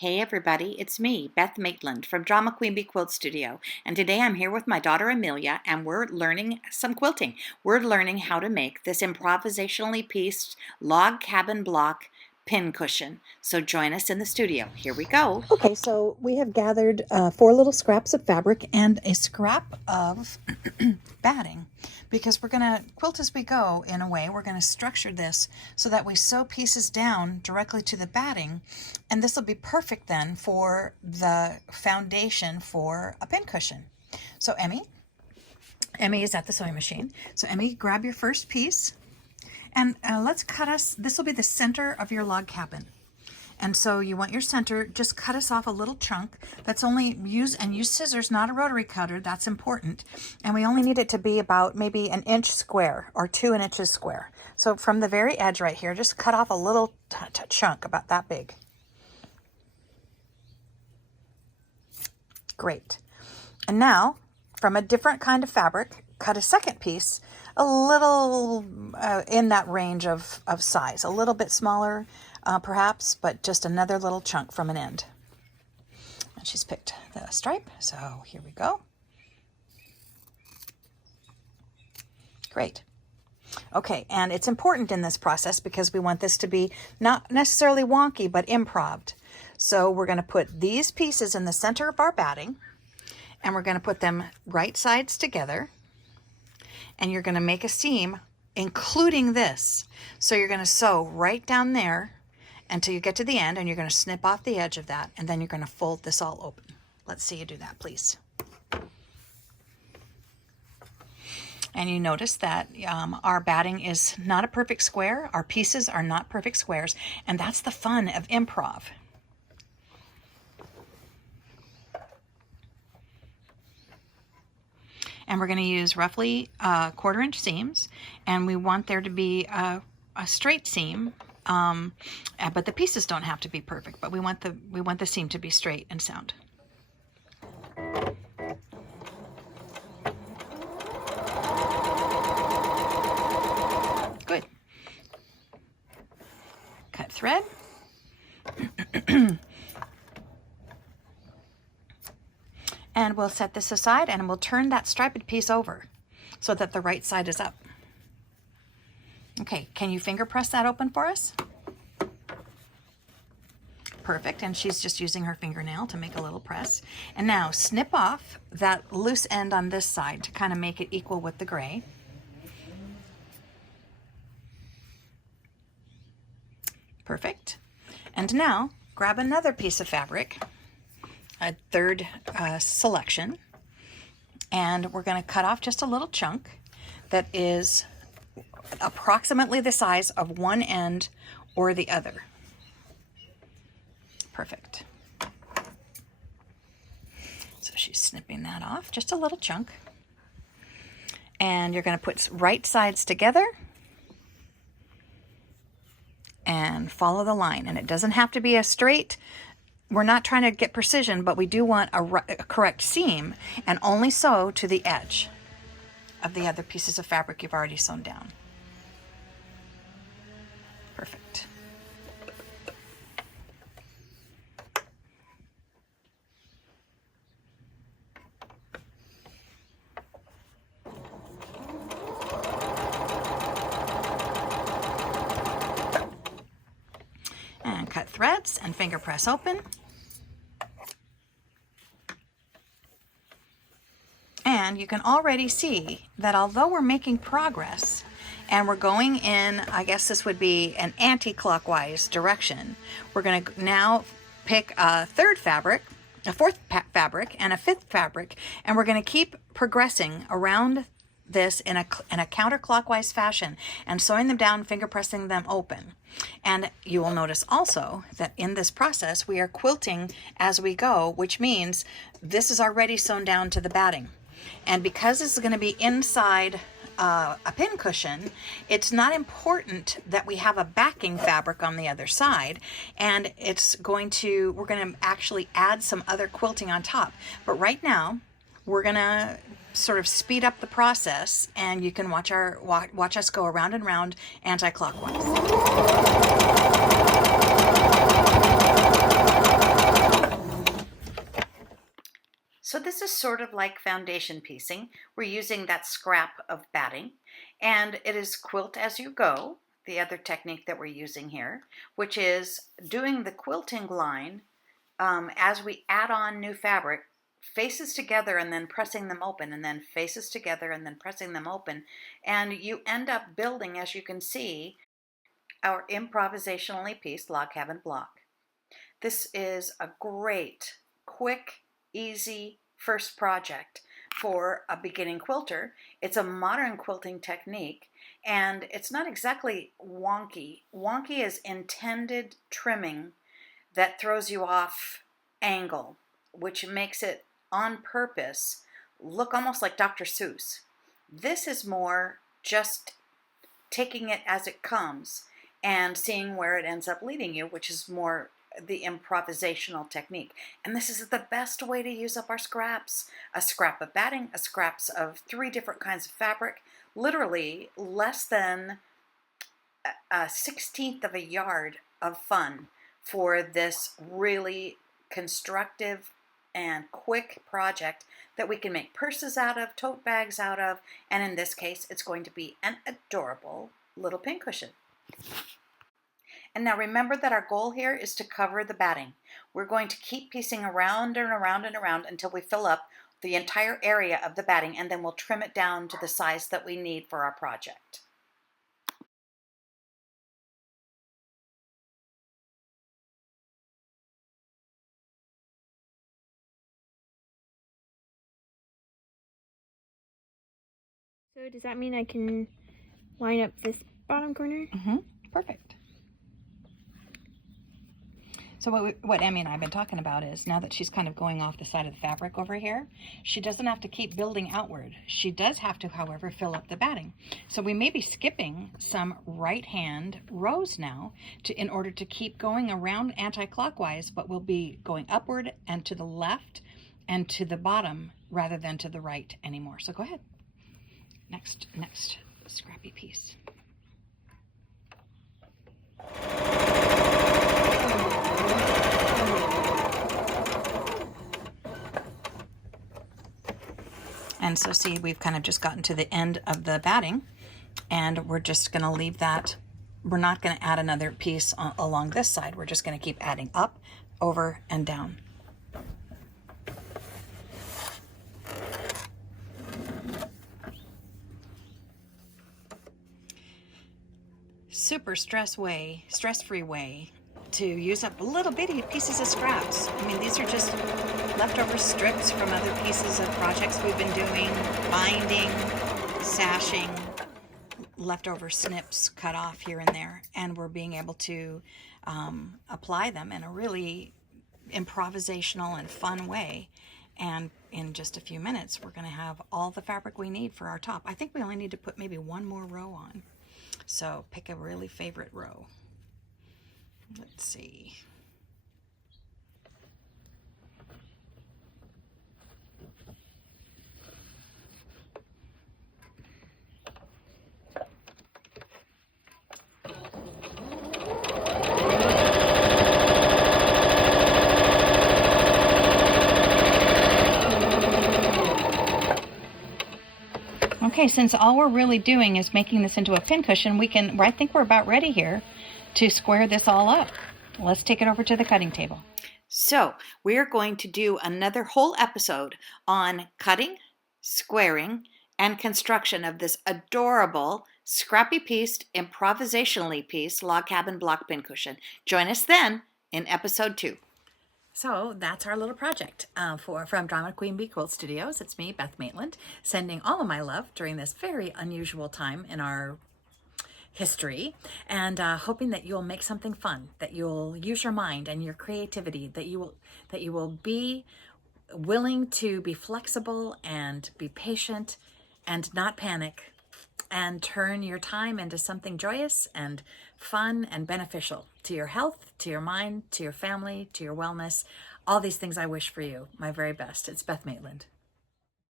Hey everybody, it's me, Beth Maitland from Drama Queen Bee Quilt Studio, and today I'm here with my daughter Amelia and we're learning some quilting. We're learning how to make this improvisationally pieced log cabin block pin cushion. So join us in the studio. Here we go. Okay, so we have gathered 4 little scraps of fabric and a scrap of batting because we're going to quilt as we go in a way. We're going to structure this so that we sew pieces down directly to the batting, and this will be perfect then for the foundation for a pin cushion. So Emmy is at the sewing machine. So Emmy, grab your first piece and let's cut us, this will be the center of your log cabin. And so you want your center, just cut us off a little chunk. That's only use scissors, not a rotary cutter. That's important. And we only need it to be about maybe an inch square or 2 inches square. So from the very edge right here, just cut off a little chunk about that big. Great. And now from a different kind of fabric, cut a second piece, a little in that range of size, a little bit smaller, perhaps, but just another little chunk from an end. And she's picked the stripe, so here we go. Great. Okay, and it's important in this process because we want this to be not necessarily wonky, but improved. So we're going to put these pieces in the center of our batting, and we're going to put them right sides together, and you're going to make a seam, including this. So you're going to sew right down there until you get to the end, and you're going to snip off the edge of that, and then you're going to fold this all open. Let's see you do that, please. And you notice that our batting is not a perfect square. Our pieces are not perfect squares, and that's the fun of improv. And we're going to use roughly 1/4 inch seams, and we want there to be a straight seam. But the pieces don't have to be perfect, but we want the seam to be straight and sound. Good. Cut thread. And we'll set this aside and we'll turn that striped piece over so that the right side is up. Okay, can you finger press that open for us? Perfect, and she's just using her fingernail to make a little press. And now snip off that loose end on this side to kind of make it equal with the gray. Perfect. And now grab another piece of fabric, a third selection, and we're going to cut off just a little chunk that is approximately the size of one end or the other. Perfect. So she's snipping that off, just a little chunk. And you're going to put right sides together and follow the line. And it doesn't have to be a straight. We're not trying to get precision, but we do want a correct seam, and only sew to the edge of the other pieces of fabric you've already sewn down. Perfect. And cut threads and finger press open. And you can already see that although we're making progress and we're going in, I guess this would be an anti-clockwise direction, we're going to now pick a third fabric, a fourth fabric, and a fifth fabric, and we're going to keep progressing around this in a counterclockwise fashion and sewing them down, finger pressing them open. And you will notice also that in this process we are quilting as we go, which means this is already sewn down to the batting. And because this is going to be inside a pin cushion, it's not important that we have a backing fabric on the other side, and we're going to actually add some other quilting on top. But right now we're going to sort of speed up the process, and you can watch us go around and round anti-clockwise. sort of like foundation piecing. We're using that scrap of batting, and it is quilt as you go, the other technique that we're using here, which is doing the quilting line as we add on new fabric, faces together and then pressing them open, and then faces together and then pressing them open, and you end up building, as you can see, our improvisationally pieced log cabin block. This is a great, quick, easy first project for a beginning quilter. It's a modern quilting technique, and it's not exactly wonky. Wonky is intended trimming that throws you off angle, which makes it on purpose look almost like Dr. Seuss. This is more just taking it as it comes and seeing where it ends up leading you, which is more the improvisational technique. And this is the best way to use up our scraps. A scrap of batting, a scraps of 3 different kinds of fabric, literally less than a 1/16 of a yard of fun for this really constructive and quick project that we can make purses out of, tote bags out of, and in this case, it's going to be an adorable little pincushion. And now remember that our goal here is to cover the batting. We're going to keep piecing around and around and around until we fill up the entire area of the batting, and then we'll trim it down to the size that we need for our project. So does that mean I can line up this bottom corner? Perfect. So what Emmy and I have been talking about is, now that she's kind of going off the side of the fabric over here, she doesn't have to keep building outward. She does have to, however, fill up the batting. So we may be skipping some right hand rows now in order to keep going around anti-clockwise, but we'll be going upward and to the left and to the bottom rather than to the right anymore. So go ahead. Next scrappy piece. And so see, we've kind of just gotten to the end of the batting, and we're just going to leave that. We're not going to add another piece along this side. We're just going to keep adding up, over, and down. Super stress-free way to use up little bitty pieces of scraps. I mean, these are just leftover strips from other pieces of projects we've been doing, binding, sashing, leftover snips cut off here and there, and we're being able to apply them in a really improvisational and fun way. And in just a few minutes, we're going to have all the fabric we need for our top. I think we only need to put maybe one more row on. So pick a really favorite row. Let's see. Okay, since all we're really doing is making this into a pincushion, I think we're about ready here to square this all up. Let's take it over to the cutting table. So we're going to do another whole episode on cutting, squaring, and construction of this adorable, scrappy pieced, improvisationally pieced log cabin block pincushion. Join us then in episode 2. So that's our little project from Drama Queen Bee Quilt Studios. It's me, Beth Maitland, sending all of my love during this very unusual time in our history, and hoping that you'll make something fun, that you'll use your mind and your creativity, that you will be willing to be flexible and be patient and not panic, and turn your time into something joyous and fun and beneficial to your health, to your mind, to your family, to your wellness. All these things I wish for you. My very best. It's Beth Maitland.